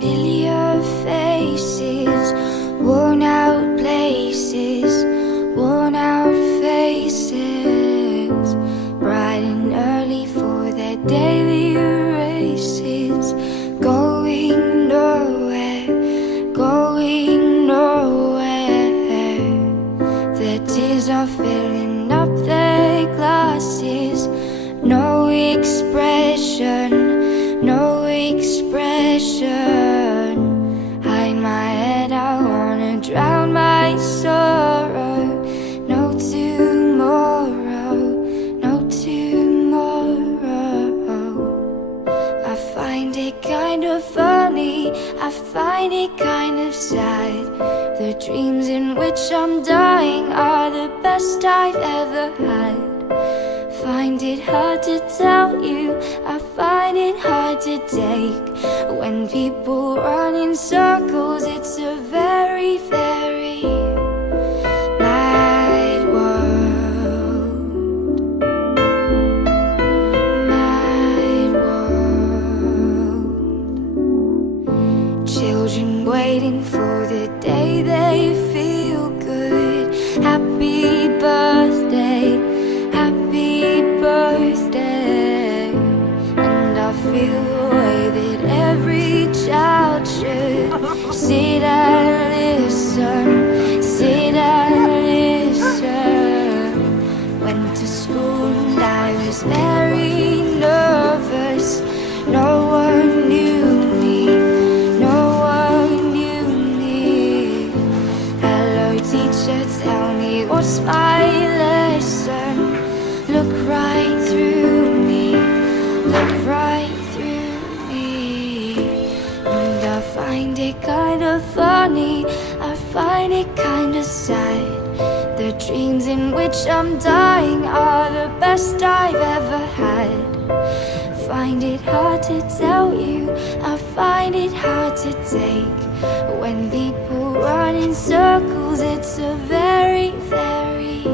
Familiar faces, worn out places, worn out faces, bright and early for their daily races, going nowhere, going nowhere. Their tears are filling up their glasses, no expression, no expression. Hide my head, I wanna drown my sorrow. No tomorrow, no tomorrow. I find it kind of funny, I find it kind of sad. The dreams in which I'm dying are the best I've ever had. Find it hard to tell you, I find it hard to take. When people run in circles, it's a very, very mad world. Mad world. Children waiting for the day they feel good. Happy birthday, happy birthday. And I feel the way that every child should. Sit and listen, sit and listen. Went to school and I was very nervous. No one knew me, no one knew me. Hello teacher, tell me what's my lesson. Look right through me, look right through me. And I find it kind of funny, I find it kind of sad. The dreams in which I'm dying are the best I've ever had. Find it hard to tell you, I find it hard to take. When people run in circles, it's a very, very